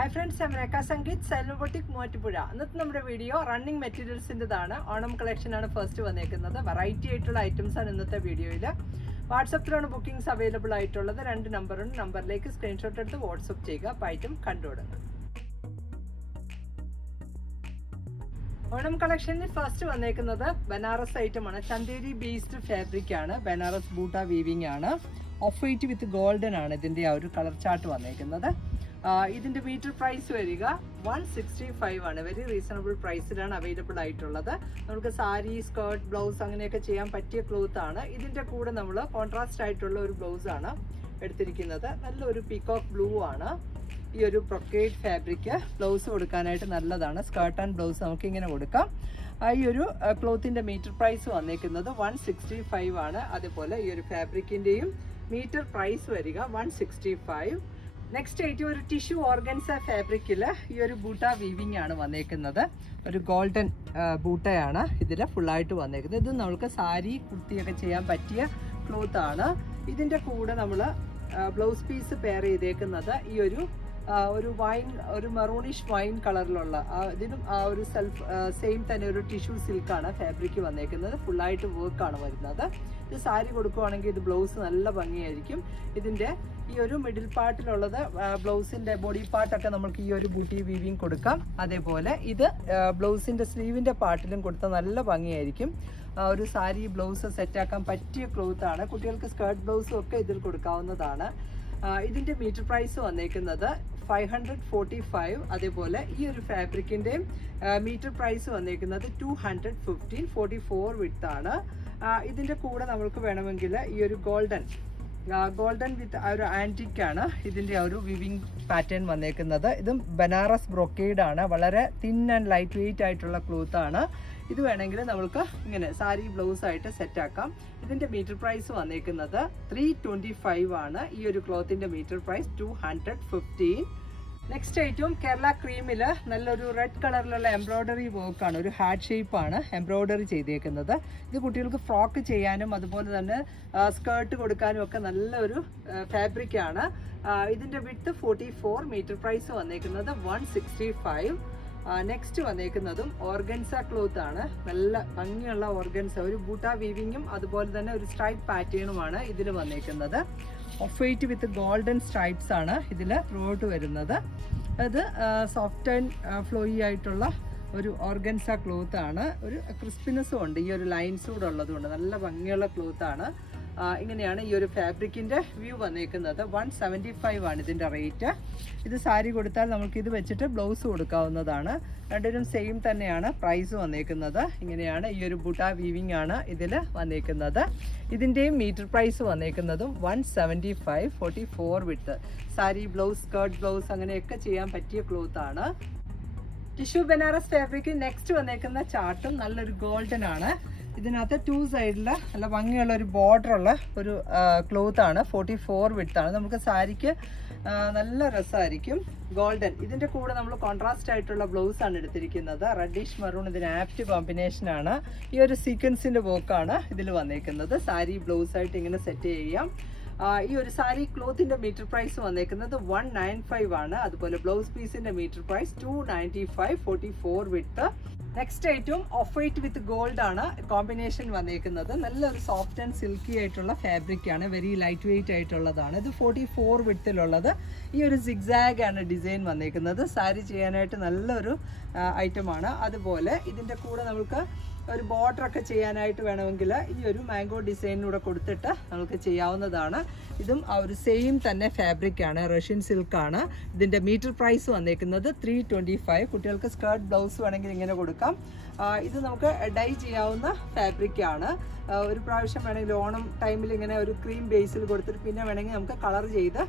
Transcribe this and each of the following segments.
Hi friends ഞാൻ രേഖ സംഗീത് സെലോബോട്ടിക് മൂവാറ്റുപുഴ ഇന്നത്തെ നമ്മുടെ വീഡിയോ റണ്ണിങ് മെറ്റീരിയൽസിന്റെതാണ് ഓണം കളക്ഷൻ ആണ് ഫസ്റ്റ് വന്നേക്കുന്നത്. വെറൈറ്റി ആയിട്ടുള്ള ഐറ്റംസ് ആണ് ഇന്നത്തെ വീഡിയോയിൽ വാട്സപ്പിലാണ് ബുക്കിംഗ്സ് അവൈലബിൾ ആയിട്ടുള്ളത്. രണ്ട് നമ്പറുണ്ട് നമ്പറിലേക്ക് സ്ക്രീൻഷോട്ട് എടുത്ത് വാട്സപ്പ് ചെയ്യുക. അപ്പോൾ ഐറ്റം കണ്ടുവിടുന്നത് ഓണം കളക്ഷനിൽ ഫസ്റ്റ് വന്നേക്കുന്നത് ബനാറസ് ഐറ്റം ആണ്. ചന്തേരി ബേസ്ഡ് ഫാബ്രിക് ആണ്. ബനാറസ് ബൂട്ട വീവിംഗ് ആണ്. ഓഫ് വൈറ്റ് വിത്ത് ഗോൾഡൻ ആണ് ഇതിന്റെ ആ ഒരു കളർ ചാർട്ട് വന്നേക്കുന്നത്. ആ, ഇതിന്റെ മീറ്റർ പ്രൈസ് വരിക വൺ സിക്സ്റ്റി ഫൈവ് ആണ്. വെരി റീസണബിൾ പ്രൈസിലാണ് അവൈലബിൾ ആയിട്ടുള്ളത്. നമുക്ക് സാരി സ്കേർട്ട് ബ്ലൗസ് അങ്ങനെയൊക്കെ ചെയ്യാൻ പറ്റിയ ക്ലോത്ത് ആണ്. ഇതിന്റെ കൂടെ നമ്മൾ കോൺട്രാസ്റ്റ് ആയിട്ടുള്ള ഒരു ബ്ലൗസ് ആണ് എടുത്തിരിക്കുന്നത്. നല്ലൊരു പീകോക്ക് ബ്ലൂ ആണ്. ഈ ഒരു പ്രൊക്കേഡ് ഫാബ്രിക് ബ്ലൗസ് കൊടുക്കാനായിട്ട് നല്ലതാണ്. സ്കേർട്ട് ആൻഡ് ബ്ലൗസ് നമുക്ക് ഇങ്ങനെ കൊടുക്കാം. ഈ ഒരു ക്ലോത്തിന്റെ മീറ്റർ പ്രൈസ് വന്നേക്കുന്നത് വൺ സിക്സ്റ്റി ഫൈവ് ആണ്. അതുപോലെ ഈ ഒരു ഫാബ്രിക്കിന്റെയും മീറ്റർ പ്രൈസ് വരിക വൺ സിക്സ്റ്റി ഫൈവ് നെക്സ്റ്റ് ആയിട്ട് ഒരു ടിഷ്യൂ ഓർഗൻസ ഫാബ്രിക്കിൽ ഈ ഒരു ബൂട്ട വീവിംഗ് ആണ് വന്നേക്കുന്നത്. ഒരു ഗോൾഡൻ ബൂട്ടയാണ് ഇതിൽ ഫുള്ളായിട്ട് വന്നേക്കുന്നത്. ഇത് നമുക്ക് സാരി കുർത്തിയൊക്കെ ചെയ്യാൻ പറ്റിയ ക്ലോത്ത് ആണ്. ഇതിന്റെ കൂടെ നമ്മൾ ബ്ലൗസ് പീസ് പെയർ ചെയ്തേക്കുന്നത് ഈ ഒരു ഒരു വൈൻ ഒരു മെറൂണിഷ് വൈൻ കളറിലുള്ള ഇതിനും ആ ഒരു സെൽഫ് സെയിം തന്നെ ഒരു ടിഷ്യൂ സിൽക്കാണ് ഫാബ്രിക് വന്നേക്കുന്നത്. ഫുള്ളായിട്ട് വർക്കാണ് വരുന്നത്. ഇത് സാരി കൊടുക്കുവാണെങ്കിൽ ഇത് ബ്ലൗസ് നല്ല ഭംഗിയായിരിക്കും. ഇതിന്റെ ഈ ഒരു മിഡിൽ പാർട്ടിലുള്ളത് ബ്ലൗസിന്റെ ബോഡി പാർട്ടൊക്കെ നമുക്ക് ഈ ഒരു ബൂട്ടി വീവിങ് കൊടുക്കാം. അതേപോലെ ഇത് ബ്ലൗസിന്റെ സ്ലീവിന്റെ പാർട്ടിലും കൊടുത്താൽ നല്ല ഭംഗിയായിരിക്കും. ഒരു സാരി ബ്ലൗസ് സെറ്റാക്കാൻ പറ്റിയ ക്ലോത്ത് ആണ്. കുട്ടികൾക്ക് സ്കേർട്ട് ബ്ലൗസും ഒക്കെ ഇതിൽ കൊടുക്കാവുന്നതാണ്. ഇതിന്റെ മീറ്റർ പ്രൈസ് വന്നേക്കുന്നത് ഫൈവ് ഹൺഡ്രഡ് ഫോർട്ടി ഫൈവ് അതേപോലെ ഈ ഒരു ഫാബ്രിക്കിന്റെ മീറ്റർ പ്രൈസ് വന്നേക്കുന്നത് two hundred fifteen forty four width ആണ് ഇതിന്റെ കൂടെ നമ്മൾക്ക് വേണമെങ്കിൽ ഈ ഒരു ഗോൾഡൻ ഗോൾഡൻ വിത്ത് ആ ഒരു ആന്റിക്കാണ് ആ ഒരു വിവിങ് പാറ്റേൺ വന്നേക്കുന്നത്. ഇതും ബനാറസ് ബ്രൊക്കേഡാണ് വളരെ തിൻ ആൻഡ് ലൈറ്റ് വെയിറ്റ് ആയിട്ടുള്ള ക്ലോത്ത് ആണ്. ഇത് വേണമെങ്കിൽ നമ്മൾക്ക് ഇങ്ങനെ സാരി ബ്ലൗസ് ആയിട്ട് സെറ്റ് ആക്കാം. ഇതിന്റെ മീറ്റർ പ്രൈസ് വന്നേക്കുന്നത് ത്രീ ആണ്. ഈ ഒരു ക്ലോത്തിന്റെ metre price two hundred fifteen next item Kerala ക്രീമിൽ നല്ലൊരു റെഡ് കളറിലുള്ള എംബ്രോയ്ഡറി വർക്കാണ് ഒരു ഹാർട്ട് ഷേപ്പാണ് എംബ്രോയ്ഡറി ചെയ്തേക്കുന്നത്. ഇത് കുട്ടികൾക്ക് ഫ്രോക്ക് ചെയ്യാനും അതുപോലെ തന്നെ സ്കേർട്ട് കൊടുക്കാനും ഒക്കെ നല്ലൊരു ഫാബ്രിക്കാണ് ഇതിന്റെ width forty four metre price വന്നേക്കുന്നത് വൺ സിക്സ്റ്റി ഫൈവ് നെക്സ്റ്റ് വന്നേക്കുന്നതും ഓർഗൻസ ക്ലോത്ത് ആണ്. നല്ല ഭംഗിയുള്ള ഓർഗൻസ ഒരു ബൂട്ട വീവിങ്ങും അതുപോലെ തന്നെ ഒരു സ്ട്രൈപ്പ് പാറ്റേണുമാണ് ഇതിൽ വന്നേക്കുന്നത്. Off white with golden stripes ആണ് ഇതിൽ ത്രൂഔട്ട് വരുന്നത്. അത് സോഫ്റ്റ് ആൻഡ് ഫ്ലോയി ആയിട്ടുള്ള ഒരു ഓർഗൻസ ക്ലോത്ത് ആണ്. ഒരു ക്രിസ്പിനെസ്സും ഉണ്ട്. ഈ ഒരു ലൈൻസ് കൂടെ ഉള്ളതുകൊണ്ട് നല്ല ഭംഗിയുള്ള ക്ലോത്ത് ആണ്. ഇങ്ങനെയാണ് ഈ ഒരു ഫാബ്രിക്കിന്റെ വ്യൂ വന്നേക്കുന്നത്. വൺ സെവന്റി ഫൈവ് ആണ് ഇതിന്റെ റേറ്റ്. ഇത് സാരി കൊടുത്താൽ നമുക്ക് ഇത് വെച്ചിട്ട് ബ്ലൗസ് കൊടുക്കാവുന്നതാണ്. രണ്ടിനും സെയിം തന്നെയാണ് പ്രൈസ് വന്നേക്കുന്നത്. ഇങ്ങനെയാണ് ഈ ഒരു ബുട്ട വീവിംഗ് ആണ് ഇതിൽ വന്നേക്കുന്നത്. ഇതിന്റെയും metre price വന്നേക്കുന്നതും one seventy five forty four width sari blouse skirt blouse അങ്ങനെയൊക്കെ ചെയ്യാൻ പറ്റിയ ക്ലോത്ത് ആണ്. ടിഷ്യൂ ബനാറസ് ഫാബ്രിക് നെക്സ്റ്റ് വന്നേക്കുന്ന ചാർട്ടും നല്ലൊരു ഗോൾഡൻ ആണ്. ഇതിനകത്ത് ടു സൈഡിൽ നല്ല ഭംഗിയുള്ള ഒരു ബോർഡർ ഉള്ള ഒരു ക്ലോത്ത് ആണ്. ഫോർട്ടി ഫോർ വിട്ടാണ് നമുക്ക് സാരിക്ക് നല്ല രസമായിരിക്കും ഗോൾഡൻ ഇതിന്റെ കൂടെ നമ്മൾ കോൺട്രാസ്റ്റ് ആയിട്ടുള്ള ബ്ലൗസ് ആണ് എടുത്തിരിക്കുന്നത്. റെഡിഷ് മറൂൺ ഇതിന് ആപ്റ്റ് കോമ്പിനേഷൻ ആണ്. ഈ ഒരു സീക്വൻസിന്റെ വർക്കാണ് ഇതിൽ വന്നേക്കുന്നത്. സാരി ബ്ലൗസ് ആയിട്ട് ഇങ്ങനെ സെറ്റ് ചെയ്യാം. ഈ ഒരു സാരി ക്ലോത്തിന്റെ മീറ്റർ പ്രൈസ് വന്നേക്കുന്നത് വൺ നയൻ ഫൈവ് ആണ്. അതുപോലെ ബ്ലൗസ് പീസിന്റെ metre price two ninety five forty four width next item off white with gold ആണ് കോമ്പിനേഷൻ വന്നേക്കുന്നത്. നല്ലൊരു സോഫ്റ്റ് ആൻഡ് സിൽക്കി ആയിട്ടുള്ള ഫാബ്രിക് ആണ്. വെരി ലൈറ്റ് വെയിറ്റ് ആയിട്ടുള്ളതാണ്. ഇത് ഫോർട്ടി ഫോർ വിത്തിലുള്ളത് ഈ ഒരു സിഗ്സാഗ് ആണ് ഡിസൈൻ വന്നേക്കുന്നത്. സാരി ചെയ്യാനായിട്ട് നല്ലൊരു ഐറ്റമാണ് അതുപോലെ ഇതിന്റെ കൂടെ നമുക്ക് ഒരു ബോർഡർ ഒക്കെ ചെയ്യാനായിട്ട് വേണമെങ്കിൽ ഈ ഒരു മാംഗോ ഡിസൈനിലൂടെ കൊടുത്തിട്ട് നമുക്ക് ചെയ്യാവുന്നതാണ്. ഇതും ആ ഒരു സെയിം തന്നെ ഫാബ്രിക് ആണ് റഷ്യൻ സിൽക്ക് ആണ്. ഇതിന്റെ മീറ്റർ പ്രൈസ് വന്നേക്കുന്നത് ത്രീ ട്വന്റി ഫൈവ് കുട്ടികൾക്ക് സ്കേർട്ട് ബ്ലൗസ് വേണമെങ്കിൽ ഇങ്ങനെ കൊടുക്കാം. ഇത് നമുക്ക് ഡൈ ചെയ്യാവുന്ന ഫാബ്രിക് ആണ്. ഒരു പ്രാവശ്യം വേണമെങ്കിൽ ഓണം ടൈമിൽ ഇങ്ങനെ ഒരു ക്രീം ബേസിൽ കൊടുത്തിട്ട് പിന്നെ വേണമെങ്കിൽ നമുക്ക് കളർ ചെയ്ത്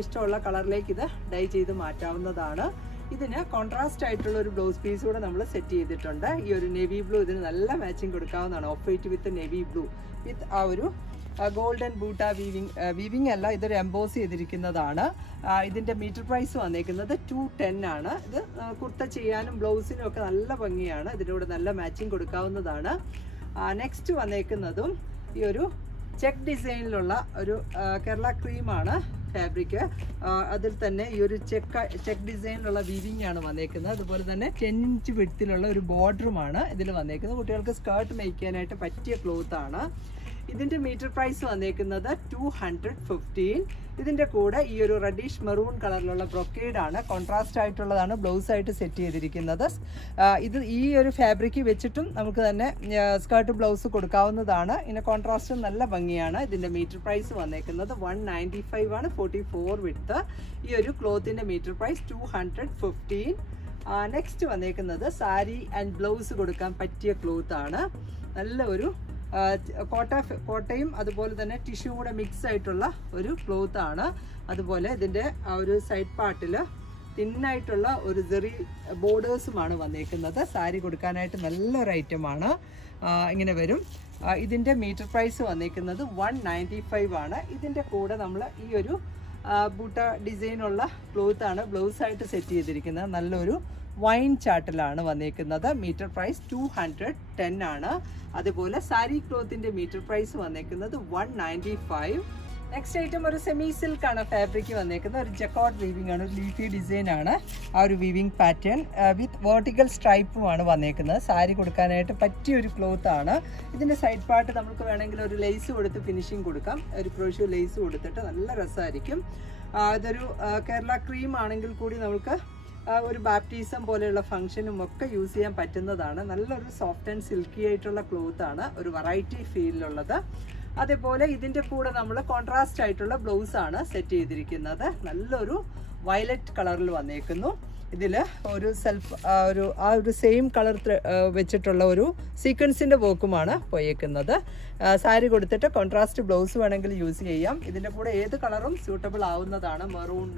ഇഷ്ടമുള്ള കളറിലേക്ക് ഇത് ഡൈ ചെയ്ത് മാറ്റാവുന്നതാണ്. ഇതിന് കോൺട്രാസ്റ്റ് ആയിട്ടുള്ള ഒരു ബ്ലൗസ് പീസ് കൂടെ നമ്മൾ സെറ്റ് ചെയ്തിട്ടുണ്ട്. ഈ ഒരു നെവി ബ്ലൂ ഇതിന് നല്ല മാച്ചിങ് കൊടുക്കാവുന്നതാണ്. Off white with navy blue with ആ ഒരു ഗോൾഡൻ ബൂട്ട വീവിങ് വീവിങ് അല്ല ഇതൊരു എംബോസ് ചെയ്തിരിക്കുന്നതാണ്. ഇതിന്റെ മീറ്റർ പ്രൈസ് വന്നേക്കുന്നത് ടു ടെൻ ആണ്. ഇത് കുർത്ത ചെയ്യാനും ബ്ലൗസിനും ഒക്കെ നല്ല ഭംഗിയാണ്. ഇതിനോട് നല്ല മാച്ചിങ് കൊടുക്കാവുന്നതാണ്. നെക്സ്റ്റ് വന്നേക്കുന്നതും ഈ ഒരു ചെക്ക് ഡിസൈനിലുള്ള ഒരു കേരള ക്രീമാണ് ഫാബ്രിക് അതിൽ തന്നെ ഈ ഒരു ചെക്ക ചെക്ക് ഡിസൈനിലുള്ള വിവിങ് ആണ് വന്നേക്കുന്നത്. അതുപോലെ തന്നെ ടെൻ ഇഞ്ച് വിടത്തിലുള്ള ഒരു ബോർഡറുമാണ് ഇതിൽ വന്നേക്കുന്നത്. കുട്ടികൾക്ക് സ്കേർട്ട് മേയ്ക്കാനായിട്ട് പറ്റിയ ക്ലോത്ത് ആണ് ഇതിന്റെ മീറ്റർ പ്രൈസ് വന്നേക്കുന്നത് ടു ഹൺഡ്രഡ് ഫിഫ്റ്റീൻ ഇതിന്റെ കൂടെ ഈ ഒരു റെഡിഷ് മെറൂൺ കളറിലുള്ള ആണ്. കോൺട്രാസ്റ്റ് ആയിട്ടുള്ളതാണ് ബ്ലൗസ് ആയിട്ട് സെറ്റ് ചെയ്തിരിക്കുന്നത്. ഇത് ഈ ഒരു ഫാബ്രിക്ക് വെച്ചിട്ടും നമുക്ക് തന്നെ സ്കേർട്ട് ബ്ലൗസ് കൊടുക്കാവുന്നതാണ്. ഇതിന്റെ കോൺട്രാസ്റ്റ് നല്ല ഭംഗിയാണ് ഇതിന്റെ മീറ്റർ പ്രൈസ് വന്നേക്കുന്നത്. വൺ നയന്റി ഫൈവ് ആണ് ഫോർട്ടി ഫോർ വിട്ട് ഈ ഒരു ക്ലോത്തിന്റെ metre price two hundred fifteen next വന്നേക്കുന്നത് സാരി ആൻഡ് ബ്ലൗസ് കൊടുക്കാൻ പറ്റിയ ക്ലോത്ത് ആണ്. നല്ല ഒരു കോട്ട കോട്ടയും അതുപോലെ തന്നെ ടിഷ്യൂ കൂടെ മിക്സ് ആയിട്ടുള്ള ഒരു ക്ലോത്ത് ആണ്. അതുപോലെ ഇതിന്റെ ആ ഒരു സൈഡ് പാർട്ടിൽ തിന്നായിട്ടുള്ള ഒരു ചെറി ബോർഡേഴ്സുമാണ് വന്നേക്കുന്നത്. സാരി കൊടുക്കാനായിട്ട് നല്ലൊരു ഐറ്റമാണ് ഇങ്ങനെ വരും. ഇതിന്റെ മീറ്റർ പ്രൈസ് വന്നേക്കുന്നത് വൺ നയന്റി ഫൈവ് ആണ്. ഇതിന്റെ കൂടെ നമ്മൾ ഈ ഒരു ബൂട്ട ഡിസൈനുള്ള ക്ലോത്താണ് ബ്ലൗസായിട്ട് സെറ്റ് ചെയ്തിരിക്കുന്നത്. നല്ലൊരു വൈൻ ചാട്ടിലാണ് വന്നേക്കുന്നത്. Metre price two hundred ten ആണ്. അതുപോലെ സാരി ക്ലോത്തിന്റെ മീറ്റർ പ്രൈസ് വന്നേക്കുന്നത് one ninety five next item ഒരു സെമി സിൽക്ക് ആണ് ഫാബ്രിക് വന്നേക്കുന്നത്. ഒരു ജക്കോട്ട് വീവിംഗ് ആണ് ഒരു ലീഫി ഡിസൈൻ ആണ്. ആ ഒരു വീവിംഗ് പാറ്റേൺ വിത്ത് വേർട്ടിക്കൽ സ്ട്രൈപ്പും ആണ് വന്നേക്കുന്നത്. സാരി കൊടുക്കാനായിട്ട് പറ്റിയ ഒരു ക്ലോത്ത് ആണ്. ഇതിന്റെ സൈഡ് പാർട്ട് നമുക്ക് വേണമെങ്കിൽ ഒരു ലേസ് കൊടുത്ത് ഫിനിഷിംഗ് കൊടുക്കാം. ഒരു ക്രോഷ്യോ ലേസ് കൊടുത്തിട്ട് നല്ല രസമായിരിക്കും. അതൊരു കേരള ക്രീം ആണെങ്കിൽ കൂടി നമുക്ക് ഒരു ബാപ്റ്റിസം പോലെയുള്ള ഫംഗ്ഷനും ഒക്കെ യൂസ് ചെയ്യാൻ പറ്റുന്നതാണ്. നല്ലൊരു സോഫ്റ്റ് ആൻഡ് സിൽക്കി ആയിട്ടുള്ള ക്ലോത്ത് ആണ് ഒരു വെറൈറ്റി ഫീലിലുള്ളത് അതേപോലെ ഇതിന്റെ കൂടെ നമ്മൾ കോൺട്രാസ്റ്റ് ആയിട്ടുള്ള ബ്ലൗസ് ആണ് സെറ്റ് ചെയ്തിരിക്കുന്നത്. നല്ലൊരു വയലറ്റ് കളറിൽ വന്നേക്കുന്നു. ഇതിൽ ഒരു സെൽഫ് ഒരു ആ ഒരു സെയിം കളർ വെച്ചിട്ടുള്ള ഒരു സീക്വൻസിന്റെ വർക്കുമാണ് പോയേക്കുന്നത്. സാരി കൊടുത്തിട്ട് കോൺട്രാസ്റ്റ് ബ്ലൗസ് വേണമെങ്കിൽ യൂസ് ചെയ്യാം. ഇതിന്റെ കൂടെ ഏത് കളറും സ്യൂട്ടബിൾ ആവുന്നതാണ്. മെറൂൺ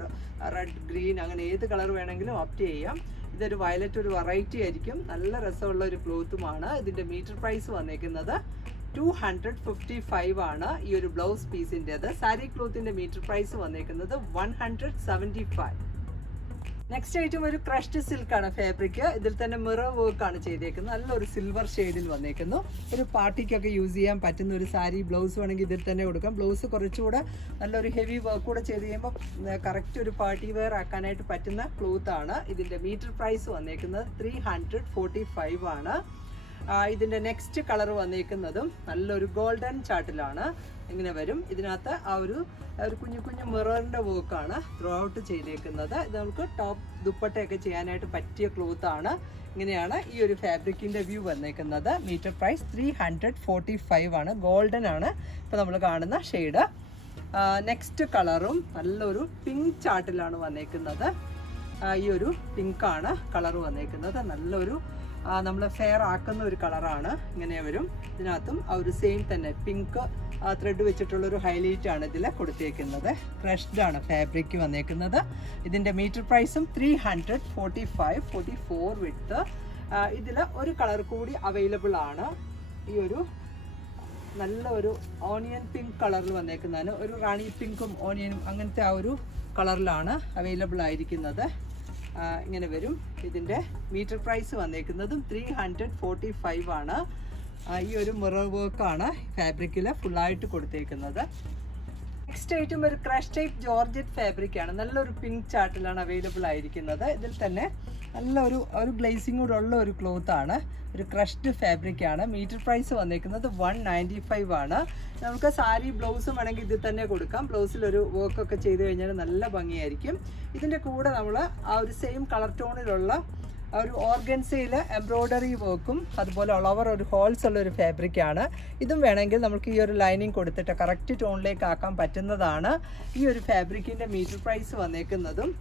റെഡ് ഗ്രീൻ അങ്ങനെ ഏത് കളർ വേണമെങ്കിലും ഓപ്റ്റ് ചെയ്യാം. ഇതൊരു വയലറ്റ് ഒരു വെറൈറ്റി ആയിരിക്കും. നല്ല രസമുള്ള ഒരു ക്ലോത്തുമാണ് ഇതിന്റെ മീറ്റർ പ്രൈസ് വന്നേക്കുന്നത് ടു ഹൺഡ്രഡ് ഫിഫ്റ്റി ഫൈവ് ആണ്. ഈ ഒരു ബ്ലൗസ് പീസിന്റെത് സാരി ക്ലോത്തിന്റെ മീറ്റർ പ്രൈസ് വന്നേക്കുന്നത് one hundred seventy five next item ഒരു ക്രഷ്ഡ് സിൽക്ക് ആണ് ഫാബ്രിക് ഇതിൽ തന്നെ മിറർ വർക്ക് ആണ് ചെയ്തേക്കുന്നത്. നല്ലൊരു സിൽവർ ഷെയ്ഡിൽ വന്നേക്കുന്നു. ഒരു പാർട്ടിക്കൊക്കെ യൂസ് ചെയ്യാൻ പറ്റുന്ന ഒരു സാരി ബ്ലൗസ് വേണമെങ്കിൽ ഇതിൽ തന്നെ കൊടുക്കാം. ബ്ലൗസ് കുറച്ചുകൂടെ നല്ലൊരു ഹെവി വർക്ക് കൂടെ ചെയ്ത് കഴിയുമ്പോൾ കറക്റ്റ് ഒരു പാർട്ടി വെയർ ആക്കാനായിട്ട് പറ്റുന്ന ക്ലോത്ത് ആണ്. ഇതിന്റെ മീറ്റർ പ്രൈസ് വന്നേക്കുന്നത് ത്രീ ആണ്. ആ, ഇതിന്റെ നെക്സ്റ്റ് കളർ വന്നിരിക്കുന്നതും നല്ലൊരു ഗോൾഡൻ ചാട്ടിലാണ് ഇങ്ങനെ വരും. ഇതിനകത്ത് ആ ഒരു ഒരു കുഞ്ഞു കുഞ്ഞു മിററിന്റെ വർക്കാണ് ത്രൂ ഔട്ട് ചെയ്തേക്കുന്നത്. ഇത് നമുക്ക് ടോപ്പ് ദുപ്പട്ടയൊക്കെ ചെയ്യാനായിട്ട് പറ്റിയ ക്ലോത്ത് ആണ്. ഇങ്ങനെയാണ് ഈ ഒരു ഫാബ്രിക്കിന്റെ വ്യൂ വന്നേക്കുന്നത്. Metre price three hundred forty five ആണ്. ഗോൾഡൻ ആണ്. ഇപ്പോൾ നമ്മൾ കാണുന്ന ഷെയ്ഡ് നെക്സ്റ്റ് കളറും നല്ലൊരു പിങ്ക് ചാട്ടിലാണ് വന്നേക്കുന്നത്. ഈ ഒരു പിങ്കാണ് കളർ വന്നേക്കുന്നത്. നല്ലൊരു നമ്മൾ ഫെയർ ആക്കുന്ന ഒരു കളറാണ് ഇങ്ങനെ വരും. ഇതിനകത്തും ആ ഒരു സെയിം തന്നെ. പിങ്ക് ത്രെഡ് വെച്ചിട്ടുള്ള ഒരു ഹൈലൈറ്റ് ആണ് ഇതിൽ കൊടുത്തേക്കുന്നത്. ക്രഷ്ഡ് ആണ് ഫാബ്രിക് വന്നേക്കുന്നത്. ഇതിന്റെ മീറ്റർ പ്രൈസും three hundred forty five forty four width ഇതിൽ ഒരു കളർ കൂടി അവൈലബിൾ ആണ്. ഈ ഒരു നല്ല ഒരു ഓണിയൻ പിങ്ക് കളറിൽ വന്നേക്കുന്നതാണ്. ഒരു റാണി പിങ്കും ഓണിയനും അങ്ങനത്തെ ആ ഒരു കളറിലാണ് അവൈലബിൾ ആയിരിക്കുന്നത്. ഇങ്ങനെ വരും. ഇതിന്റെ മീറ്റർ പ്രൈസ് വന്നേക്കുന്നതും ത്രീ ഹൺഡ്രഡ് ഫോർട്ടി ഫൈവ് ആണ് ഈ ഒരു മിറർ വർക്കാണ് ഫാബ്രിക്കിൽ ഫുള്ളായിട്ട് കൊടുത്തേക്കുന്നത്. നെക്സ്റ്റ് ഐറ്റം ഒരു ക്രഷ് ടൈപ്പ് ജോർജറ്റ് ഫാബ്രിക് ആണ്. നല്ലൊരു പിങ്ക് ചാർട്ടിലാണ് അവൈലബിൾ ആയിരിക്കുന്നത്. ഇതിൽ തന്നെ നല്ലൊരു ഒരു ഗ്ലേസിംഗ് കൂടെ ഉള്ള ഒരു ക്ലോത്ത് ആണ്. ഒരു ക്രഷ്ഡ് ഫാബ്രിക് ആണ്. മീറ്റർ പ്രൈസ് വന്നിരിക്കുന്നത് വൺ നയന്റി ഫൈവ് ആണ്. നമുക്ക് സാരി ബ്ലൗസും വേണമെങ്കിൽ ഇതിൽ തന്നെ കൊടുക്കാം. ബ്ലൗസിൽ ഒരു വർക്ക് ഒക്കെ ചെയ്ത് കഴിഞ്ഞാൽ നല്ല ഭംഗിയായിരിക്കും. ഇതിന്റെ കൂടെ നമ്മൾ ആ ഒരു സെയിം കളർ ടോണിലുള്ള ഒരു ഓർഗൻസയിൽ എംബ്രോയ്ഡറി വർക്കും അതുപോലെ ഓൾ ഒരു ഹോൾസ് ഉള്ള ഒരു ഫാബ്രിക് ആണ്. ഇതും വേണമെങ്കിൽ നമുക്ക് ഈ ഒരു ലൈനിങ് കൊടുത്തിട്ട് കറക്റ്റ് ടോണിലേക്ക് ആക്കാൻ പറ്റുന്നതാണ് ഈ ഒരു ഫാബ്രിക്കിന്റെ മീറ്റർ പ്രൈസ് വന്നേക്കുന്നതും.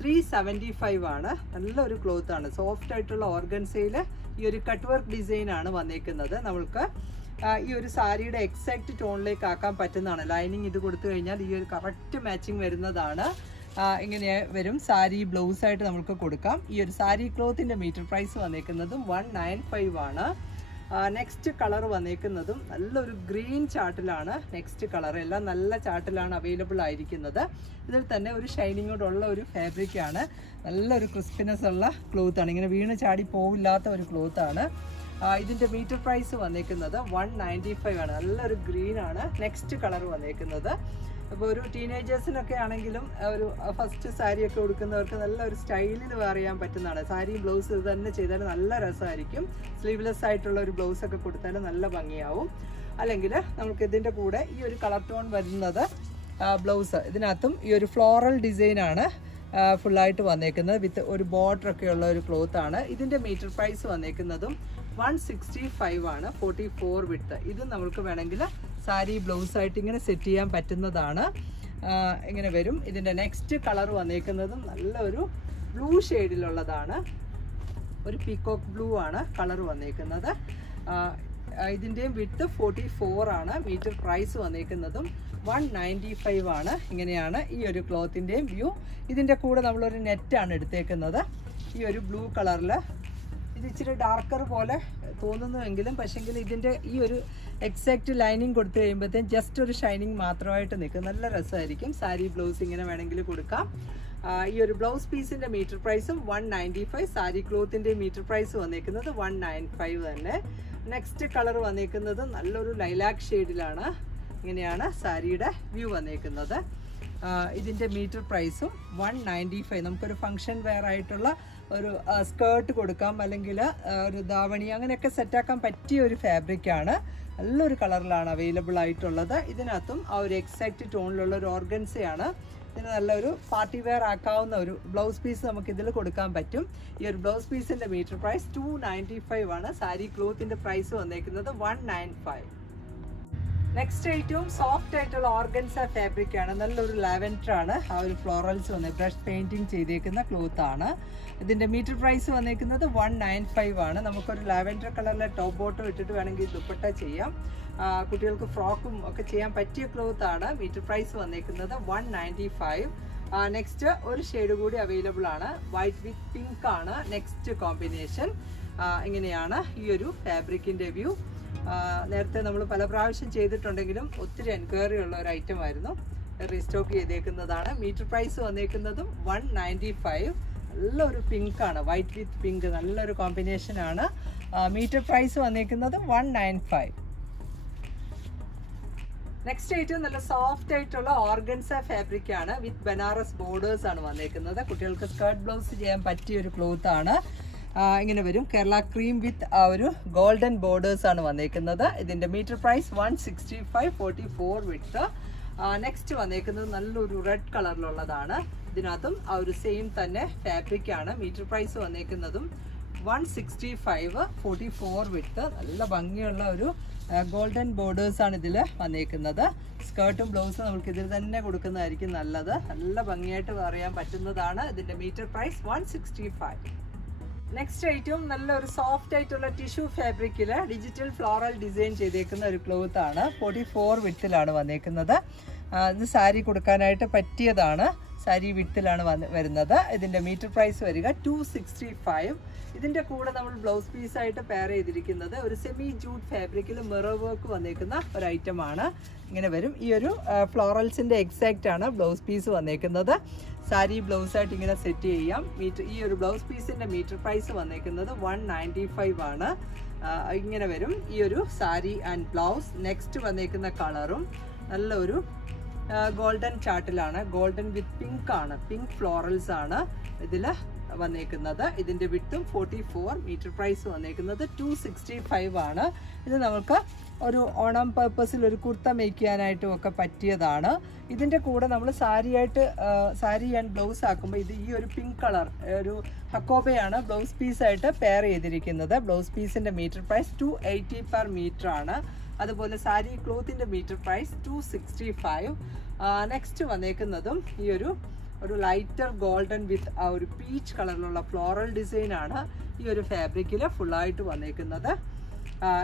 ത്രീ സെവന്റി ഫൈവ് ആണ്. നല്ലൊരു ക്ലോത്ത് ആണ്. സോഫ്റ്റ് ആയിട്ടുള്ള ഓർഗൻസയിൽ ഈ ഒരു കട്ട് വർക്ക് ഡിസൈൻ ആണ് വന്നേക്കുന്നത്. നമ്മൾക്ക് ഈ ഒരു സാരിയുടെ എക്സാക്ട് ടോണിലേക്ക് ആക്കാൻ പറ്റുന്നതാണ്. ലൈനിങ് ഇത് കൊടുത്തു കഴിഞ്ഞാൽ ഈ ഒരു കറക്റ്റ് മാച്ചിങ് വരുന്നതാണ്. ഇങ്ങനെ വരും. സാരി ബ്ലൗസ് ആയിട്ട് നമുക്ക് കൊടുക്കാം. ഈ ഒരു സാരി ക്ലോത്തിന്റെ മീറ്റർ പ്രൈസ് വന്നേക്കുന്നതും വൺ നയൻ ഫൈവ് ആണ്. നെക്സ്റ്റ് കളർ വന്നേക്കുന്നതും നല്ലൊരു ഗ്രീൻ ചാർട്ടിലാണ് നെക്സ്റ്റ് കളർ. എല്ലാം നല്ല ചാർട്ടിലാണ് അവൈലബിൾ ആയിരിക്കുന്നത്. ഇതിൽ തന്നെ ഒരു ഷൈനിങ്ങോടുള്ള ഒരു ഫാബ്രിക് ആണ് നല്ലൊരു ക്രിസ്പിനെസ് ഉള്ള ക്ലോത്ത് ആണ് ഇങ്ങനെ വീണ് ചാടി പോവില്ലാത്ത ഒരു ക്ലോത്ത് ആണ് ഇതിന്റെ മീറ്റർ പ്രൈസ് വന്നേക്കുന്നത് വൺ നയന്റി ഫൈവ് ആണ്. നല്ലൊരു ഗ്രീൻ ആണ് നെക്സ്റ്റ് കളർ വന്നേക്കുന്നത്. അപ്പോൾ ഒരു ടീനേജേഴ്സിനൊക്കെ ആണെങ്കിലും ഒരു ഫസ്റ്റ് സാരിയൊക്കെ ഉടുക്കുന്നവർക്ക് നല്ല ഒരു സ്റ്റൈലിൽ വേർ ചെയ്യാൻ പറ്റുന്നതാണ്. സാരിയും ബ്ലൗസ് ഇത് തന്നെ ചെയ്താൽ നല്ല രസമായിരിക്കും. സ്ലീവ്ലെസ് ആയിട്ടുള്ള ഒരു ബ്ലൗസ് ഒക്കെ കൊടുത്താൽ നല്ല ഭംഗിയാവും. അല്ലെങ്കിൽ നമുക്ക് ഇതിന്റെ കൂടെ ഈ ഒരു കളർ ടോൺ വരുന്നത് ബ്ലൗസ് ഇതിനകത്തും ഈ ഒരു ഫ്ലോറൽ ഡിസൈനാണ് ഫുള്ളായിട്ട് വന്നേക്കുന്നത്. വിത്ത് ഒരു ബോർഡർ ഒക്കെ ഉള്ള ഒരു ക്ലോത്ത് ആണ്. ഇതിന്റെ മീറ്റർ പ്രൈസ് വന്നേക്കുന്നതും വൺ സിക്സ്റ്റി ഫൈവ് ആണ് ഫോർട്ടി ഫോർ വിട്ട് ഇത് നമുക്ക് വേണമെങ്കിൽ സാരി ബ്ലൗസ് ആയിട്ട് ഇങ്ങനെ സെറ്റ് ചെയ്യാൻ പറ്റുന്നതാണ്. ഇങ്ങനെ വരും. ഇതിന്റെ നെക്സ്റ്റ് കളർ വന്നേക്കുന്നതും നല്ലൊരു ബ്ലൂ ഷെയ്ഡിലുള്ളതാണ് ഒരു പീക്കോക്ക് ബ്ലൂ ആണ് കളർ വന്നേക്കുന്നത്. ഇതിന്റെയും വിട്ട് ഫോർട്ടി ഫോർ ആണ്. മീറ്റർ പ്രൈസ് വന്നേക്കുന്നതും വൺ നയന്റി ഫൈവ് ആണ്. ഇങ്ങനെയാണ് ഈ ഒരു ക്ലോത്തിന്റെയും വ്യൂ ഇതിന്റെ കൂടെ നമ്മളൊരു നെറ്റാണ് എടുത്തേക്കുന്നത്. ഈ ഒരു ബ്ലൂ കളറിൽ ഇത് ഇച്ചിരി ഡാർക്കർ പോലെ തോന്നുന്നുവെങ്കിലും പക്ഷെങ്കിൽ ഇതിന്റെ ഈ ഒരു എക്സാക്റ്റ് ലൈനിങ് കൊടുത്തു കഴിയുമ്പോഴത്തേക്കും ജസ്റ്റ് ഒരു ഷൈനിങ് മാത്രമായിട്ട് നിൽക്കും. നല്ല രസമായിരിക്കും. സാരി ബ്ലൗസ് ഇങ്ങനെ വേണമെങ്കിൽ കൊടുക്കാം. ഈ ഒരു ബ്ലൗസ് പീസിന്റെ മീറ്റർ പ്രൈസും വൺ നയന്റി ഫൈവ് സാരി ക്ലോത്തിന്റെ മീറ്റർ പ്രൈസ് വന്നേക്കുന്നത് വൺ നയൻ ഫൈവ് തന്നെ. നെക്സ്റ്റ് കളർ വന്നേക്കുന്നത് നല്ലൊരു ലൈലാക്ക് ഷെയ്ഡിലാണ് ഇങ്ങനെയാണ് സാരിയുടെ വ്യൂ വന്നേക്കുന്നത്. ഇതിന്റെ മീറ്റർ പ്രൈസും വൺ നയന്റി ഫൈവ്. നമുക്കൊരു ഫങ്ഷൻ വെയർ ആയിട്ടുള്ള ഒരു സ്കേർട്ട് കൊടുക്കാം അല്ലെങ്കിൽ ഒരു ധാവണി അങ്ങനെയൊക്കെ സെറ്റാക്കാൻ പറ്റിയ ഒരു ഫാബ്രിക്കാണ് നല്ലൊരു കളറിലാണ് അവൈലബിൾ ആയിട്ടുള്ളത്. ഇതിനകത്തും ആ ഒരു എക്സാക്റ്റ് ടോണിലുള്ള ഒരു ഓർഗൻസയാണ് ഇതിന് നല്ലൊരു പാർട്ടി വെയർ ആക്കാവുന്ന ഒരു ബ്ലൗസ് പീസ് നമുക്ക് ഇതിൽ കൊടുക്കാൻ പറ്റും. ഈ ഒരു ബ്ലൗസ് പീസിന്റെ metre price two ninety five ആണ്. സാരി ക്ലോത്തിന്റെ പ്രൈസ് വന്നേക്കുന്നത് വൺ നയൻ ഫൈവ്. നെക്സ്റ്റ് ഏറ്റവും സോഫ്റ്റ് ആയിട്ടുള്ള ഓർഗൻസ ഫാബ്രിക് ആണ്. നല്ലൊരു ലാവൻഡർ ആണ്. ആ ഒരു ഫ്ലോറൽസ് വന്ന് ബ്രഷ് പെയിന്റിങ് ചെയ്തേക്കുന്ന ക്ലോത്ത് ആണ്. ഇതിന്റെ മീറ്റർ പ്രൈസ് വന്നേക്കുന്നത് വൺ നയൻ ഫൈവ് ആണ്. നമുക്കൊരു ലാവൻഡർ കളറിലെ ടോപ്പ് ബോട്ടം ഇട്ടിട്ട് വേണമെങ്കിൽ ദുപ്പട്ട ചെയ്യാം. കുട്ടികൾക്ക് ഫ്രോക്കും ഒക്കെ ചെയ്യാൻ പറ്റിയ ക്ലോത്ത് ആണ്. മീറ്റർ പ്രൈസ് വന്നേക്കുന്നത് വൺ നയന്റി ഫൈവ് നെക്സ്റ്റ് ഒരു ഷെയ്ഡ് കൂടി അവൈലബിൾ ആണ്. വൈറ്റ് വിത്ത് പിങ്ക് ആണ്. നെക്സ്റ്റ് കോമ്പിനേഷൻ ഇങ്ങനെയാണ് ഈ ഒരു ഫാബ്രിക്കിന്റെ വ്യൂ നേരത്തെ നമ്മൾ പല പ്രാവശ്യം ചെയ്തിട്ടുണ്ടെങ്കിലും ഒത്തിരി എൻക്വയറി ഉള്ള ഒരു ഐറ്റം ആയിരുന്നു. റീസ്റ്റോക്ക് ചെയ്തേക്കുന്നതാണ്. മീറ്റർ പ്രൈസ് വന്നേക്കുന്നതും വൺ നയന്റി ഫൈവ് നല്ലൊരു പിങ്ക് ആണ്. വൈറ്റ് വിത്ത് പിങ്ക് നല്ലൊരു കോമ്പിനേഷനാണ് മീറ്റർ പ്രൈസ് വന്നേക്കുന്നത് വൺ നയൻ ഫൈവ് നെക്സ്റ്റ് ഏറ്റവും നല്ല സോഫ്റ്റ് ആയിട്ടുള്ള ഓർഗൻസ ഫാബ്രിക് ആണ്. വിത്ത് ബനാറസ് ബോർഡേഴ്സ് ആണ് വന്നേക്കുന്നത്. കുട്ടികൾക്ക് സ്കേർട്ട് ബ്ലൗസ് ചെയ്യാൻ പറ്റിയ ഒരു ക്ലോത്ത് ആണ്. ഇങ്ങനെ വരും. കേരള ക്രീം വിത്ത് ആ ഒരു ഗോൾഡൻ ബോർഡേഴ്സ് ആണ് വന്നേക്കുന്നത്. ഇതിന്റെ metre price one sixty five forty four width next വന്നേക്കുന്നത് നല്ലൊരു റെഡ് കളറിലുള്ളതാണ്. ഇതിനകത്തും ആ ഒരു സെയിം തന്നെ ഫാബ്രിക് ആണ്. Metre price വന്നേക്കുന്നതും one sixty five forty four width നല്ല ഭംഗിയുള്ള ഒരു ഗോൾഡൻ ബോർഡേഴ്സ് ആണ് ഇതിൽ വന്നേക്കുന്നത്. സ്കേർട്ടും ബ്ലൗസും നമുക്ക് ഇതിൽ തന്നെ കൊടുക്കുന്നതായിരിക്കും നല്ലത്. നല്ല ഭംഗിയായിട്ട് പറയാൻ പറ്റുന്നതാണ്. ഇതിന്റെ metre price one sixty five. Next item നല്ലൊരു സോഫ്റ്റ് ആയിട്ടുള്ള ടിഷ്യൂ ഫാബ്രിക്കിൽ ഡിജിറ്റൽ ഫ്ലോറൽ ഡിസൈൻ ചെയ്തേക്കുന്ന ഒരു ക്ലോത്ത് ആണ്. ഫോർട്ടി ഫോർ വിത്തിലാണ് വന്നേക്കുന്നത്. ഇത് സാരി കൊടുക്കാനായിട്ട് പറ്റിയതാണ്. സാരി വിട്ടിലാണ് വരുന്നത്. ഇതിന്റെ മീറ്റർ പ്രൈസ് വരിക ടു സിക്സ്റ്റി ഫൈവ് ഇതിന്റെ കൂടെ നമ്മൾ ബ്ലൗസ് പീസായിട്ട് പെയർ ചെയ്തിരിക്കുന്നത് ഒരു സെമി ജൂട്ട് ഫാബ്രിക്കിൽ മിറർ വർക്ക് വന്നേക്കുന്ന ഒരു ഐറ്റം ആണ്. ഇങ്ങനെ വരും. ഈ ഒരു ഫ്ലോറൽസിന്റെ എക്സാക്റ്റ് ആണ് ബ്ലൗസ് പീസ് വന്നേക്കുന്നത്. സാരി ബ്ലൗസ് ആയിട്ട് ഇങ്ങനെ സെറ്റ് ചെയ്യാം. മീറ്റർ ഈ ഒരു ബ്ലൗസ് പീസിന്റെ മീറ്റർ പ്രൈസ് വന്നേക്കുന്നത് വൺ നയന്റി ഫൈവ് ആണ് ഇങ്ങനെ വരും. ഈ ഒരു സാരി ആൻഡ് ബ്ലൗസ് നെക്സ്റ്റ് വന്നേക്കുന്ന കളറും നല്ലൊരു ഗോൾഡൻ ചാർട്ടിലാണ് ഗോൾഡൻ വിത്ത് പിങ്ക് ആണ്. പിങ്ക് ഫ്ലോറൽസ് ആണ് ഇതിൽ വന്നേക്കുന്നത്. ഇതിന്റെ വിട്ടും ഫോർട്ടി ഫോർ മീറ്റർ പ്രൈസ് വന്നേക്കുന്നത് ടു സിക്സ്റ്റി ഫൈവ് ആണ്. ഇത് നമുക്ക് ഒരു ഓണം പർപ്പസിൽ ഒരു കുർത്ത മേക്ക് ഒക്കെ പറ്റിയതാണ്. ഇതിന്റെ കൂടെ നമ്മൾ സാരിയായിട്ട് സാരി ആൻഡ് ബ്ലൗസ് ആക്കുമ്പോൾ ഇത് ഈ ഒരു പിങ്ക് കളർ ഒരു ഹക്കോബയാണ് ബ്ലൗസ് പീസായിട്ട് പെയർ ചെയ്തിരിക്കുന്നത്. ബ്ലൗസ് പീസിന്റെ metre price two eighty per metre ആണ്. അതുപോലെ sari ക്ലോത്തിന്റെ metre price two sixty five next വന്നേക്കുന്നതും ഈ ഒരു ഒരു ലൈറ്റർ ഗോൾഡൻ വിത്ത് ആ ഒരു പീച്ച് കളറിലുള്ള ഫ്ലോറൽ ഡിസൈൻ ആണ് ഈ ഒരു ഫാബ്രിക്കിൽ ഫുള്ളായിട്ട് വന്നേക്കുന്നത്.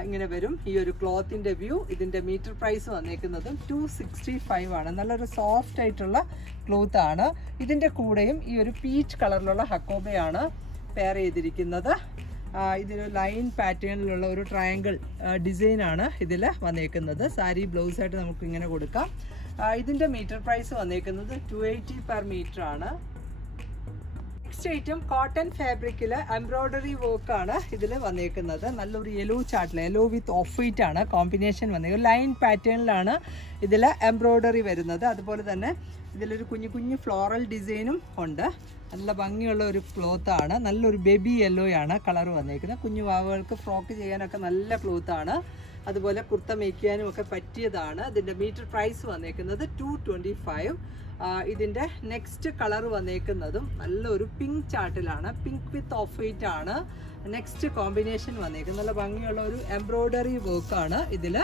ഇങ്ങനെ വരും. ഈ ഒരു ക്ലോത്തിന്റെ വ്യൂ ഇതിന്റെ മീറ്റർ പ്രൈസ് വന്നേക്കുന്നതും ടു സിക്സ്റ്റി ഫൈവ് ആണ്. നല്ലൊരു സോഫ്റ്റ് ആയിട്ടുള്ള ക്ലോത്ത് ആണ്. ഇതിന്റെ കൂടെയും ഈ ഒരു പീച്ച് കളറിലുള്ള ഹക്കോബയാണ് പെയർ ചെയ്തിരിക്കുന്നത്. ഇതൊരു ലൈൻ പാറ്റേണിലുള്ള ഒരു ട്രയാങ്കിൾ ഡിസൈനാണ് ഇതിൽ വന്നേക്കുന്നത്. സാരി ബ്ലൗസായിട്ട് നമുക്ക് ഇങ്ങനെ കൊടുക്കാം. ഇതിന്റെ മീറ്റർ പ്രൈസ് വന്നേക്കുന്നത് ടു എയ്റ്റി പെർ മീറ്റർ ആണ്. നെക്സ്റ്റ് ഐറ്റം കോട്ടൺ ഫാബ്രിക്കിൽ എംബ്രോയ്ഡറി വർക്ക് ആണ് ഇതിൽ വന്നേക്കുന്നത്. നല്ലൊരു യെല്ലോ ചാർട്ടിൽ യെല്ലോ വിത്ത് ഓഫ് വൈറ്റ് ആണ് കോമ്പിനേഷൻ വന്നേക്കുന്നത് ലൈൻ പാറ്റേണിലാണ് ഇതിൽ എംബ്രോയ്ഡറി വരുന്നത്. അതുപോലെ തന്നെ ഇതിലൊരു കുഞ്ഞു കുഞ്ഞു ഫ്ലോറൽ ഡിസൈനും ഉണ്ട്. നല്ല ഭംഗിയുള്ള ഒരു ക്ലോത്ത് ആണ്. നല്ലൊരു ബേബി യെല്ലോ ആണ് കളർ വന്നേക്കുന്നത്. കുഞ്ഞു വാവുകൾക്ക് ഫ്രോക്ക് ചെയ്യാനൊക്കെ നല്ല ക്ലോത്ത് ആണ്. അതുപോലെ കുർത്ത ചെയ്യാനും ഒക്കെ പറ്റിയതാണ്. ഇതിന്റെ മീറ്റർ പ്രൈസ് വന്നേക്കുന്നത് ടു ട്വന്റി ഫൈവ് ഇതിന്റെ നെക്സ്റ്റ് കളർ വന്നേക്കുന്നതും നല്ലൊരു പിങ്ക് ചാർട്ടിലാണ് പിങ്ക് വിത്ത് ഓഫ് വൈറ്റ് ആണ് നെക്സ്റ്റ് കോമ്പിനേഷൻ വന്നേക്കുന്നത്. നല്ല ഭംഗിയുള്ള ഒരു എംബ്രോയ്ഡറി വർക്കാണ് ഇതിൽ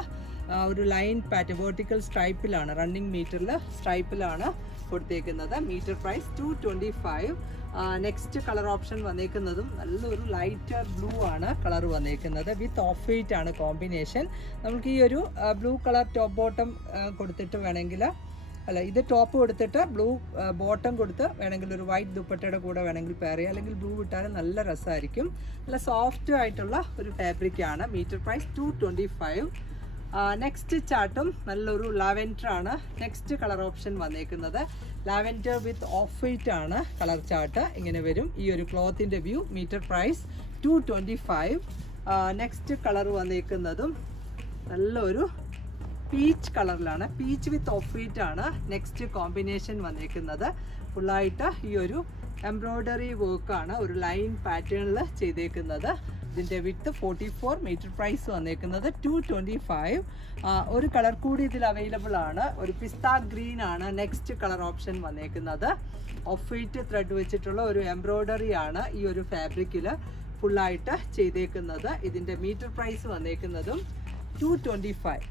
ഒരു ലൈൻ പാറ്റേൺ വെർട്ടിക്കൽ സ്ട്രൈപ്പിലാണ് റണ്ണിങ് മീറ്ററിൽ സ്ട്രൈപ്പിലാണ് കൊടുത്തേക്കുന്നത്. Metre price two twenty five next colour option വന്നേക്കുന്നതും നല്ലൊരു ലൈറ്റർ ബ്ലൂ ആണ് കളർ വന്നേക്കുന്നത്. വിത്ത് ഓഫ് വൈറ്റ് ആണ് കോമ്പിനേഷൻ നമുക്ക് ഈ ഒരു ബ്ലൂ കളർ ടോപ്പ് ബോട്ടം കൊടുത്തിട്ട് വേണമെങ്കിൽ അല്ല ഇത് ടോപ്പ് കൊടുത്തിട്ട് ബ്ലൂ ബോട്ടം കൊടുത്ത് വേണമെങ്കിൽ ഒരു വൈറ്റ് ദുപ്പട്ടയുടെ കൂടെ വേണമെങ്കിൽ പെയർ ചെയ്യാം. അല്ലെങ്കിൽ ബ്ലൂ ഇട്ടാലും നല്ല രസമായിരിക്കും. നല്ല സോഫ്റ്റ് ആയിട്ടുള്ള ഒരു ഫാബ്രിക്കാണ് metre price two twenty five next ചാട്ടും നല്ലൊരു ലാവൻഡർ ആണ്. നെക്സ്റ്റ് കളർ ഓപ്ഷൻ വന്നേക്കുന്നത്. ലാവെൻഡർ വിത്ത് ഓഫ് വൈറ്റ് ആണ് കളർ ചാർട്ട് ഇങ്ങനെ വരും. ഈ ഒരു ക്ലോത്തിന്റെ view metre price two twenty five next colour വന്നേക്കുന്നതും നല്ലൊരു പീച്ച് കളറിലാണ് പീച്ച് വിത്ത് ഓഫ് വൈറ്റ് ആണ് നെക്സ്റ്റ് കോമ്പിനേഷൻ വന്നിരിക്കുന്നത്. ഫുള്ളായിട്ട് ഈ ഒരു എംബ്രോയ്ഡറി വർക്കാണ് ഒരു ലൈൻ പാറ്റേണിൽ ചെയ്തേക്കുന്നത്. ഇതിന്റെ width forty four metre price വന്നേക്കുന്നത് ടു ട്വന്റി ഫൈവ് ഒരു കളർ കൂടി ഇതിൽ അവൈലബിൾ ആണ്. ഒരു പിസ്ത ഗ്രീൻ ആണ് നെക്സ്റ്റ് കളർ ഓപ്ഷൻ വന്നേക്കുന്നത് ഓഫ് വൈറ്റ് ത്രെഡ് വെച്ചിട്ടുള്ള ഒരു എംബ്രോയ്ഡറി ആണ് ഈ ഒരു ഫാബ്രിക്കിൽ ഫുള്ളായിട്ട് ചെയ്തേക്കുന്നത്. ഇതിന്റെ metre price വന്നേക്കുന്നതും two twenty five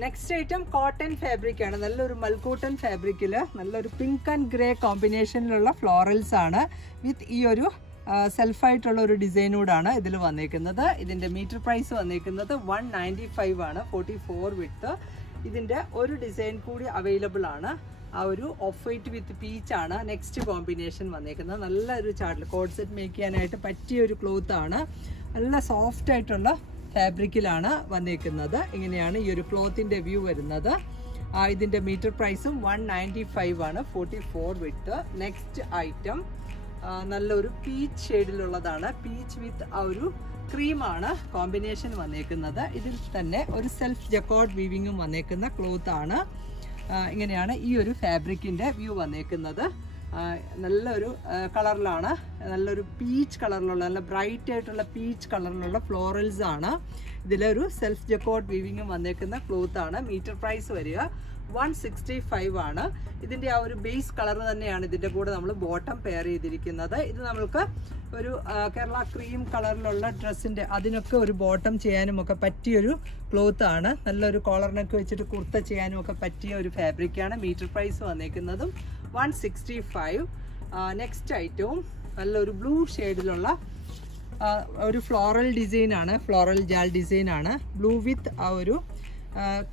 next item cotton fabric ആണ്. നല്ലൊരു മൽക്കൂട്ടൻ ഫാബ്രിക്കിൽ നല്ലൊരു പിങ്ക് ആൻഡ് ഗ്രേ കോമ്പിനേഷനിലുള്ള ഫ്ലോറൽസ് ആണ് വിത്ത് ഈ ഒരു സെൽഫായിട്ടുള്ള ഒരു ഡിസൈനോടാണ് ഇതിൽ വന്നേക്കുന്നത്. ഇതിന്റെ മീറ്റർ പ്രൈസ് വന്നേക്കുന്നത് വൺ നയന്റി ഫൈവ് ആണ്. ഫോർട്ടി ഫോർ വിത്ത് ഇതിന്റെ ഒരു ഡിസൈൻ കൂടി അവൈലബിൾ ആണ്. ആ ഒരു ഓഫ് വൈറ്റ് വിത്ത് പീച്ച് ആണ് നെക്സ്റ്റ് കോമ്പിനേഷൻ വന്നേക്കുന്നത്. നല്ലൊരു ചാർട്ടിൽ കോഡ് സെറ്റ് മേക്ക് ചെയ്യാനായിട്ട് പറ്റിയ ഒരു ക്ലോത്ത് ആണ്. നല്ല സോഫ്റ്റ് ആയിട്ടുള്ള ഫാബ്രിക്കിലാണ് വന്നേക്കുന്നത്. ഇങ്ങനെയാണ് ഈ ഒരു ക്ലോത്തിന്റെ വ്യൂ വരുന്നത്. ഇതിന്റെ മീറ്റർ പ്രൈസും വൺ നയന്റി ഫൈവ് ആണ്. Forty four width next item. നല്ലൊരു പീച്ച് ഷെയ്ഡിലുള്ളതാണ്. പീച്ച് വിത്ത് ആ ഒരു ക്രീമാണ് കോമ്പിനേഷൻ വന്നേക്കുന്നത്. ഇതിൽ തന്നെ ഒരു സെൽഫ് ജക്കോഡ് വീവിങ്ങും വന്നേക്കുന്ന ക്ലോത്താണ് ഇങ്ങനെയാണ് ഈ ഒരു ഫാബ്രിക്കിന്റെ വ്യൂ വന്നേക്കുന്നത്. നല്ലൊരു കളറിലാണ്. നല്ലൊരു പീച്ച് കളറിലുള്ള നല്ല ബ്രൈറ്റ് ആയിട്ടുള്ള പീച്ച് കളറിലുള്ള ഫ്ലോറൽസ് ആണ്. ഇതിലൊരു സെൽഫ് ജക്കോട്ട് വീവിങ്ങും വന്നേക്കുന്ന ക്ലോത്ത് ആണ്. മീറ്റർ പ്രൈസ് വരിക വൺ സിക്സ്റ്റി ഫൈവ് ആണ്. ഇതിന്റെ ആ ഒരു ബേസ് കളർ തന്നെയാണ് ഇതിന്റെ കൂടെ നമ്മൾ ബോട്ടം പെയർ ചെയ്തിരിക്കുന്നത്. ഇത് നമ്മൾക്ക് ഒരു കേരള ക്രീം കളറിലുള്ള ഡ്രസ്സിന്റെ അതിനൊക്കെ ഒരു ബോട്ടം ചെയ്യാനും ഒക്കെ പറ്റിയൊരു ക്ലോത്ത് ആണ്. നല്ലൊരു കോളറിനൊക്കെ വെച്ചിട്ട് കുർത്ത ചെയ്യാനും ഒക്കെ പറ്റിയ ഒരു ഫാബ്രിക്കാണ് മീറ്റർ പ്രൈസ് വന്നേക്കുന്നതും. വൺ സിക്സ്റ്റി ഫൈവ് നെക്സ്റ്റ് ഐറ്റവും നല്ലൊരു ബ്ലൂ ഷെയ്ഡിലുള്ള ഒരു ഫ്ലോറൽ ഡിസൈൻ ആണ് ഫ്ലോറൽ ജാൽ ഡിസൈൻ ആണ് ബ്ലൂ വിത്ത് ആ ഒരു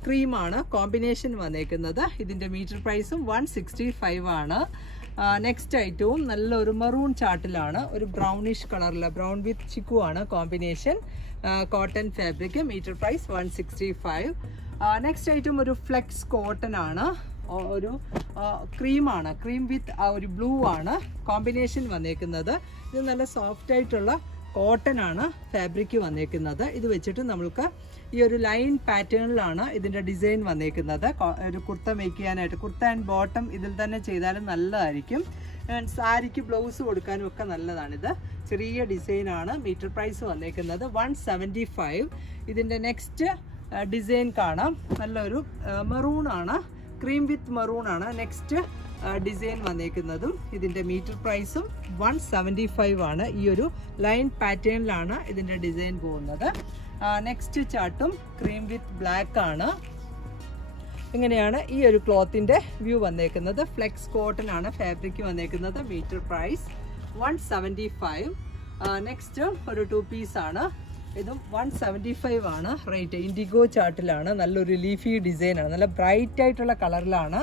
ക്രീമാണ് കോമ്പിനേഷൻ വന്നേക്കുന്നത്. ഇതിന്റെ മീറ്റർ പ്രൈസും വൺ സിക്സ്റ്റി ഫൈവ് ആണ്. നെക്സ്റ്റ് ഐറ്റവും നല്ലൊരു മറൂൺ ചാർട്ടിലാണ് ഒരു ബ്രൗണിഷ് കളറിൽ ബ്രൗൺ വിത്ത് ചിക്കു ആണ് combination cotton fabric metre price one sixty five next item ഒരു ഫ്ലെക്സ് കോട്ടൺ ആണ് ഒരു ക്രീമാണ് ക്രീം വിത്ത് ഒരു ബ്ലൂ ആണ് കോമ്പിനേഷൻ വന്നേക്കുന്നത്. ഇത് നല്ല സോഫ്റ്റ് ആയിട്ടുള്ള കോട്ടൺ ആണ് ഫാബ്രിക് വന്നേക്കുന്നത്. ഇത് വെച്ചിട്ട് നമ്മൾക്ക് ഈ ഒരു ലൈൻ പാറ്റേണിലാണ് ഇതിന്റെ ഡിസൈൻ വന്നേക്കുന്നത്. ഒരു കുർത്ത മേക്ക് ചെയ്യാനായിട്ട്. കുർത്ത ആൻഡ് ബോട്ടം ഇതിൽ തന്നെ ചെയ്താലും നല്ലതായിരിക്കും. സാരിക്ക് ബ്ലൗസ് കൊടുക്കാനും ഒക്കെ നല്ലതാണിത്. ചെറിയ ഡിസൈനാണ് മീറ്റർ പ്രൈസ് വന്നേക്കുന്നത് വൺ സെവന്റി ഫൈവ് ഇതിന്റെ നെക്സ്റ്റ് ഡിസൈൻ കാണാം. നല്ലൊരു മെറൂൺ ആണ്. ക്രീം വിത്ത് മെറൂൺ ആണ് നെക്സ്റ്റ് ഡിസൈൻ വന്നേക്കുന്നതും. ഇതിന്റെ മീറ്റർ പ്രൈസും വൺ സെവന്റി ഫൈവ് ആണ്. ഈ ഒരു ലൈൻ പാറ്റേണിലാണ് ഇതിന്റെ ഡിസൈൻ പോകുന്നത്. നെക്സ്റ്റ് ചാർട്ടും ക്രീം വിത്ത് ബ്ലാക്ക് ആണ്. ഇങ്ങനെയാണ് ഈ ഒരു ക്ലോത്തിന്റെ വ്യൂ വന്നേക്കുന്നത്. ഫ്ലെക്സ് കോട്ടൺ ആണ് ഫാബ്രിക് വന്നേക്കുന്നത് metre price one seventy five. Next ഒരു ടു പീസാണ് ഇതും വൺ സെവന്റി ഫൈവ് ആണ്. റേറ്റ് ഇൻഡിഗോ ചാർട്ടിലാണ് നല്ലൊരു ലീഫി ഡിസൈനാണ് നല്ല ബ്രൈറ്റ് ആയിട്ടുള്ള കളറിലാണ്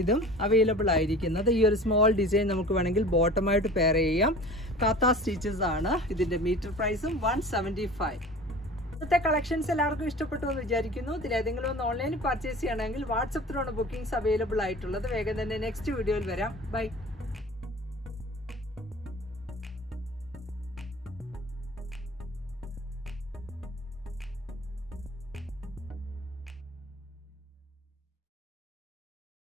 ഇതും അവൈലബിൾ ആയിരിക്കുന്നത്. ഈ ഒരു സ്മോൾ ഡിസൈൻ നമുക്ക് വേണമെങ്കിൽ ബോട്ടമായിട്ട് പെയർ ചെയ്യാം. കാത്ത സ്റ്റിച്ചസ് ആണ് ഇതിന്റെ മീറ്റർ പ്രൈസും വൺ സെവന്റി ഫൈവ് ഇന്നത്തെ കളക്ഷൻസ് എല്ലാവർക്കും ഇഷ്ടപ്പെട്ടു എന്ന് വിചാരിക്കുന്നു. ഇതിൽ ഏതെങ്കിലും ഒന്ന് ഓൺലൈനിൽ പർച്ചേസ് ചെയ്യണമെങ്കിൽ വാട്സപ്പ് ത്രൂണ് ബുക്കിംഗ്സ് അവൈലബിൾ ആയിട്ടുള്ളത്. വേഗം തന്നെ നെക്സ്റ്റ് വീഡിയോയിൽ വരാം. ബൈ